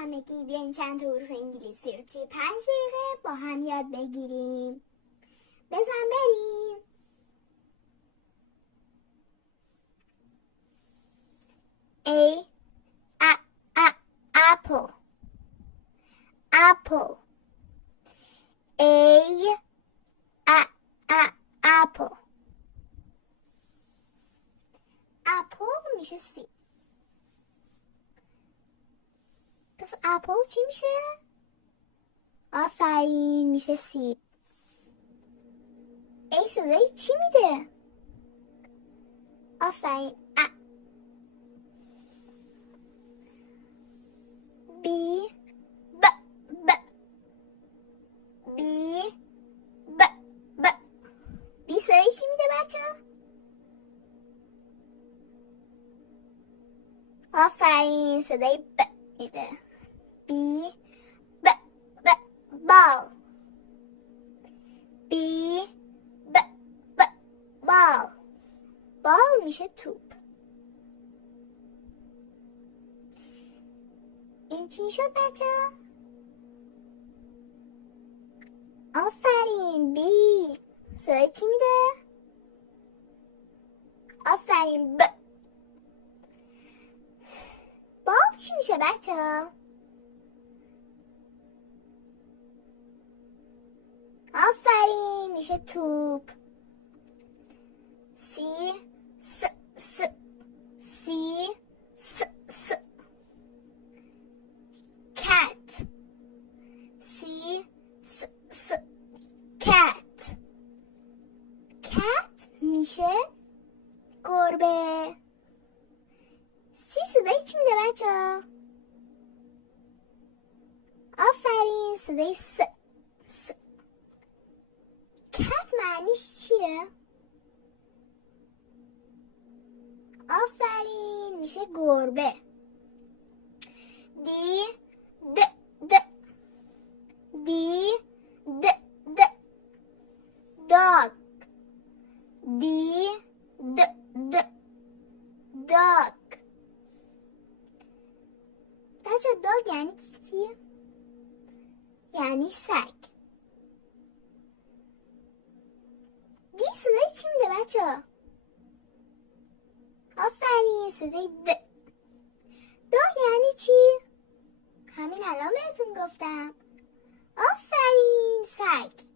همگی، بیاین چند تا حروف انگلیسی رو توی 5 دقیقه با هم یاد بگیریم. بزن بریم. apple apple apple apple میشه سیب. پس اپل چی میشه؟ آفرین، میشه سیب. ای صدای چی میده؟ آفرین. بی ب ب بی ب ب بی صدای چی میده بچه ها؟ آفرین، صدای ب میده. بی ب ب بال بی ب ب بال بال میشه توپ. این چی شد بچه ها؟ آفرین، بی صدای چی میده؟ آفرین، ب بال چی میشه بچه ها؟ آفرین، میشه توپ. سی س س سی س س cat سی س س cat cat میشه گربه. سی صدای چی میده بچه ها؟ آفرین، صدای س س cat معنیش چیه؟ آفرین، میشه گربه. دی د د دی د د dog دی د د dog. بچه dog یعنی چیه؟ یعنی سگ. دی صدای چی میده بچه ها؟ آفرین، صدای د. dog یعنی چی؟ همین الان بهتون گفتم. آفرین، سگ.